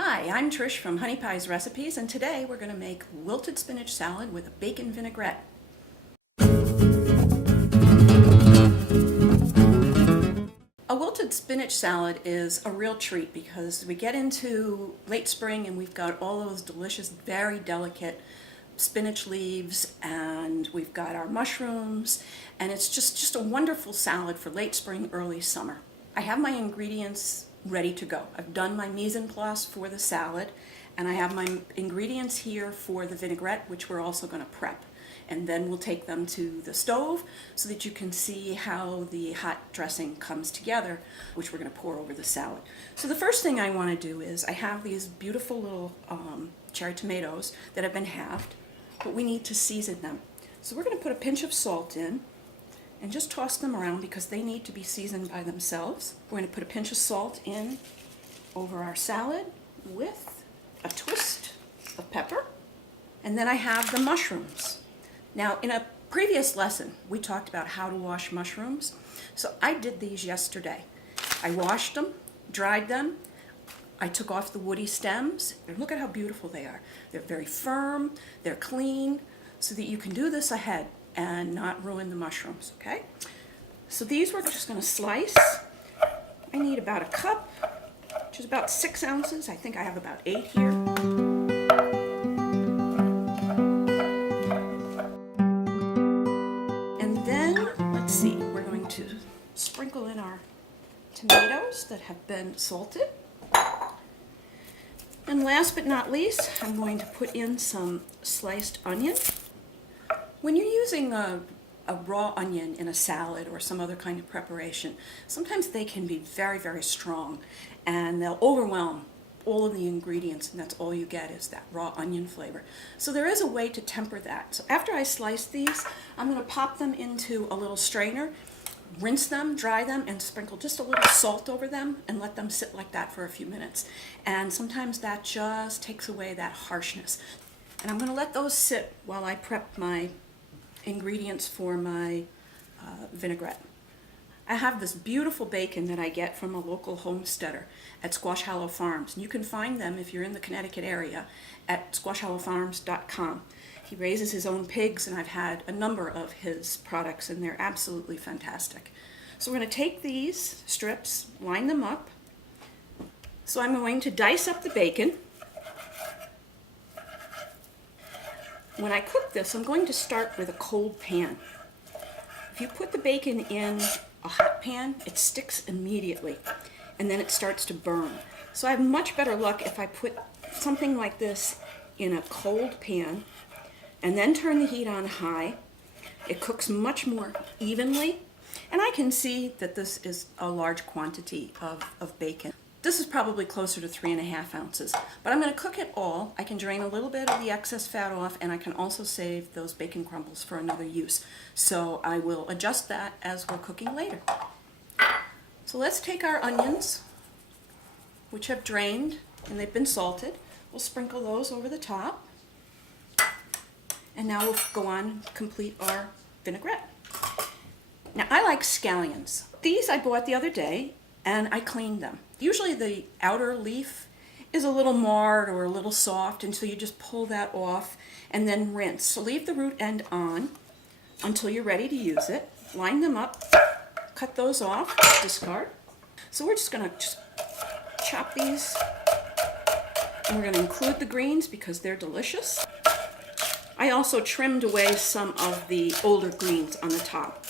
Hi, I'm Trish from Honey Pies Recipes, and today we're going to make wilted spinach salad with a bacon vinaigrette. A wilted spinach salad is a real treat because we get into late spring and we've got all those delicious, very delicate spinach leaves, and we've got our mushrooms, and it's just a wonderful salad for late spring, early summer. I have my ingredients ready to go. I've done my mise en place for the salad, and I have my ingredients here for the vinaigrette, which we're also going to prep. And then we'll take them to the stove so that you can see how the hot dressing comes together, which we're going to pour over the salad. So the first thing I want to do is I have these beautiful little cherry tomatoes that have been halved, but we need to season them. So we're going to put a pinch of salt in and just toss them around because they need to be seasoned by themselves. We're going to put a pinch of salt in over our salad with a twist of pepper. And then I have the mushrooms. Now, in a previous lesson, we talked about how to wash mushrooms. So I did these yesterday. I washed them, dried them. I took off the woody stems. And look at how beautiful they are. They're very firm, they're clean, so that you can do this ahead and not ruin the mushrooms, okay? So these we're just going to slice. I need about a cup, which is about 6 ounces. I think I have about 8 here. And then, let's see, we're going to sprinkle in our tomatoes that have been salted. And last but not least, I'm going to put in some sliced onion. When you're using a raw onion in a salad or some other kind of preparation, sometimes they can be very, very strong, and they'll overwhelm all of the ingredients, and that's all you get is that raw onion flavor. So there is a way to temper that. So after I slice these, I'm going to pop them into a little strainer, rinse them, dry them, and sprinkle just a little salt over them and let them sit like that for a few minutes. And sometimes that just takes away that harshness. And I'm going to let those sit while I prep my ingredients for my vinaigrette. I have this beautiful bacon that I get from a local homesteader at Squash Hollow Farms. And you can find them if you're in the Connecticut area at squashhollowfarms.com. He raises his own pigs, and I've had a number of his products, and they're absolutely fantastic. So we're going to take these strips, line them up. So I'm going to dice up the bacon. When I cook this, I'm going to start with a cold pan. If you put the bacon in a hot pan, it sticks immediately, and then it starts to burn. So I have much better luck if I put something like this in a cold pan and then turn the heat on high. It cooks much more evenly, and I can see that this is a large quantity of bacon. This is probably closer to 3.5 ounces, but I'm going to cook it all. I can drain a little bit of the excess fat off, and I can also save those bacon crumbles for another use. So I will adjust that as we're cooking later. So let's take our onions, which have drained and they've been salted. We'll sprinkle those over the top. And now we'll go on and complete our vinaigrette. Now I like scallions. These I bought the other day, and I cleaned them. Usually the outer leaf is a little marred or a little soft, and so you just pull that off and then rinse. So leave the root end on until you're ready to use it. Line them up, cut those off, discard. So we're just going to chop these, and we're going to include the greens because they're delicious. I also trimmed away some of the older greens on the top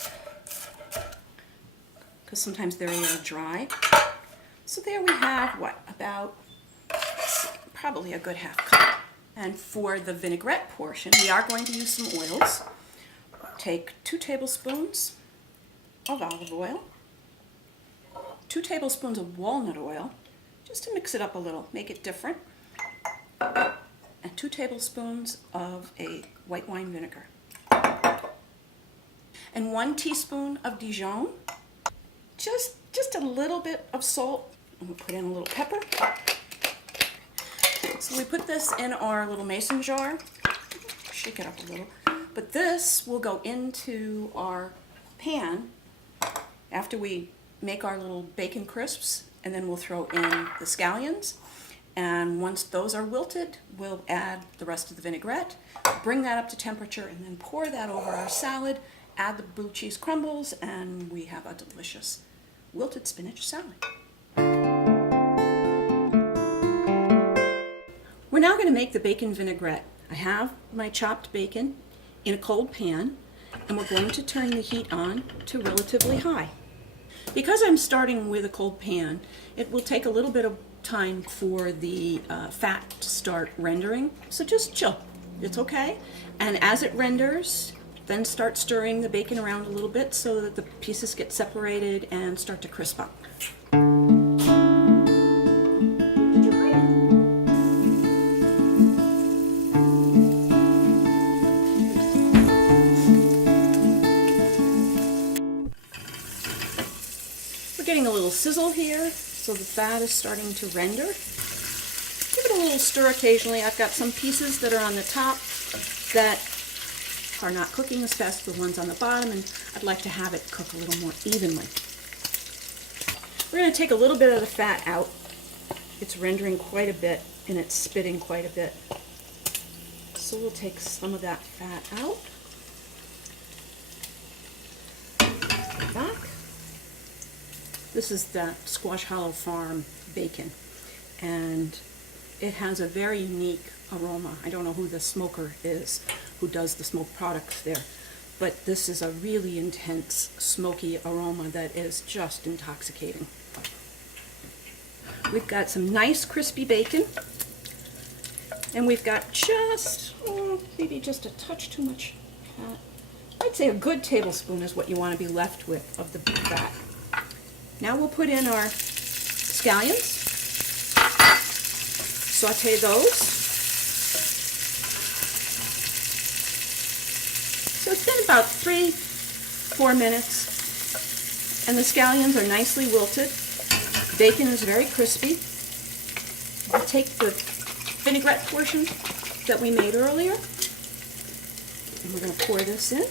because sometimes they're a little dry. So there we have, what, about, probably a good half cup. And for the vinaigrette portion, we are going to use some oils. Take 2 tablespoons of olive oil, 2 tablespoons of walnut oil, just to mix it up a little, make it different, and 2 tablespoons of a white wine vinegar, and 1 teaspoon of Dijon, just a little bit of salt, and we'll put in a little pepper. So we put this in our little mason jar, shake it up a little, but this will go into our pan after we make our little bacon crisps, and then we'll throw in the scallions And once those are wilted, we'll add the rest of the vinaigrette, bring that up to temperature, and then pour that over our salad, add the blue cheese crumbles, and we have a delicious wilted spinach salad. We're now going to make the bacon vinaigrette. I have my chopped bacon in a cold pan, and we're going to turn the heat on to relatively high. Because I'm starting with a cold pan, it will take a little bit of time for the fat to start rendering, so just chill. It's okay. And as it renders, then start stirring the bacon around a little bit so that the pieces get separated and start to crisp up. We're getting a little sizzle here, so the fat is starting to render. Give it a little stir occasionally. I've got some pieces that are on the top that are not cooking as fast as the ones on the bottom, and I'd like to have it cook a little more evenly. We're going to take a little bit of the fat out. It's rendering quite a bit, and it's spitting quite a bit. So we'll take some of that fat out. Back. This is that Squash Hollow Farm bacon, and it has a very unique aroma. I don't know who the smoker is who does the smoked products there, but this is a really intense smoky aroma that is just intoxicating. We've got some nice crispy bacon, and we've got just, maybe just a touch too much fat. I'd say a good tablespoon is what you want to be left with of the fat. Now we'll put in our scallions, saute those. So it's been about 3-4 minutes, and the scallions are nicely wilted. Bacon is very crispy. We'll take the vinaigrette portion that we made earlier, and we're going to pour this in.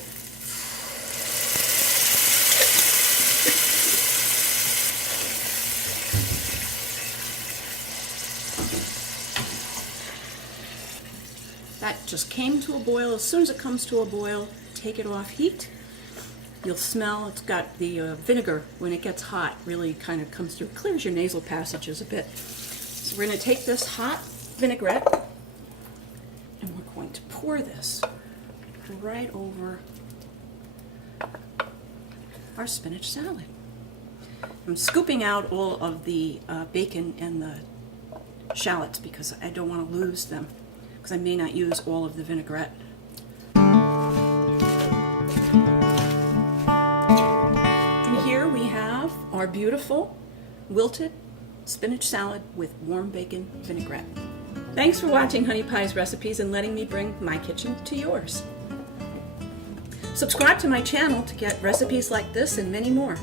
That just came to a boil. As soon as it comes to a boil, take it off heat. You'll smell it's got the vinegar when it gets hot really kind of comes through, clears your nasal passages a bit. So we're going to take this hot vinaigrette and we're going to pour this right over our spinach salad. I'm scooping out all of the bacon and the shallots because I don't want to lose them, because I may not use all of the vinaigrette. And here we have our beautiful wilted spinach salad with warm bacon vinaigrette. Thanks for watching Honey Pie's Recipes and letting me bring my kitchen to yours. Subscribe to my channel to get recipes like this and many more.